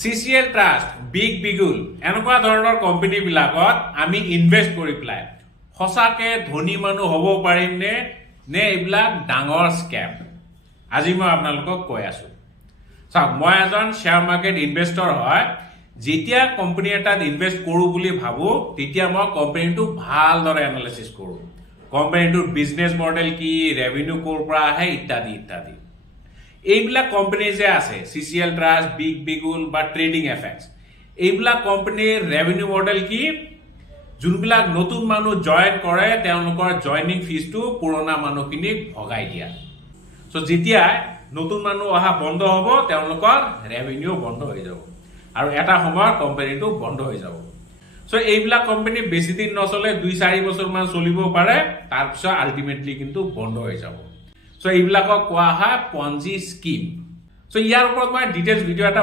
CCL trust, big বিগুল এনেকুৱা ধৰণৰ কোম্পানীবিলাকত আমি ইনভেষ্ট কৰি পেলাই সঁচাকে ধনী মানুহ হ'ব পাৰিম নে এইবিলাক ডাঙৰ স্কেম? আজি মই আপোনালোকক কৈ আছো। চাওক, মই এজন শ্বেয়াৰ মাৰ্কেট ইনভেষ্টৰ হয়। যেতিয়া কোম্পানী এটাত ইনভেষ্ট কৰো বুলি ভাবো তেতিয়া মই কোম্পানীটো ভালদৰে এনালাইচিছ কৰো। কোম্পানীটোৰ বিজনেছ মডেল কি, ৰেভিনিউ ক'ৰ পৰা আহে, ইত্যাদি ইত্যাদি। এইবিলাক কোম্পানী যে আছে, CCL ট্ৰাষ্ট, বিগ বিগুল বা ট্ৰেডিং এফেক্স, এইবিলাক কোম্পানীৰ ৰেভিনিউ মডেল কি? যোনবিলাক নতুন মানুহ জইন কৰে তেওঁলোকৰ জইনিং ফিজটো পুৰণা মানুহখিনিক ভগাই দিয়া। যেতিয়া নতুন মানুহ অহা বন্ধ হ'ব তেওঁলোকৰ ৰেভিনিউ বন্ধ হৈ যাব আৰু এটা সময়ত কোম্পানীটো বন্ধ হৈ যাব। এইবিলাক কোম্পানী বেছি দিন নচলে, 2-4 বছৰ মান চলিব পাৰে, তাৰপিছত আল্টিমেটলি কিন্তু বন্ধ হৈ যাব। এইবিলাকক কোৱা হয় পঞ্জি স্কিম। ইয়াৰ ওপৰত মই ডিটেইলছ ভিডিঅ' এটা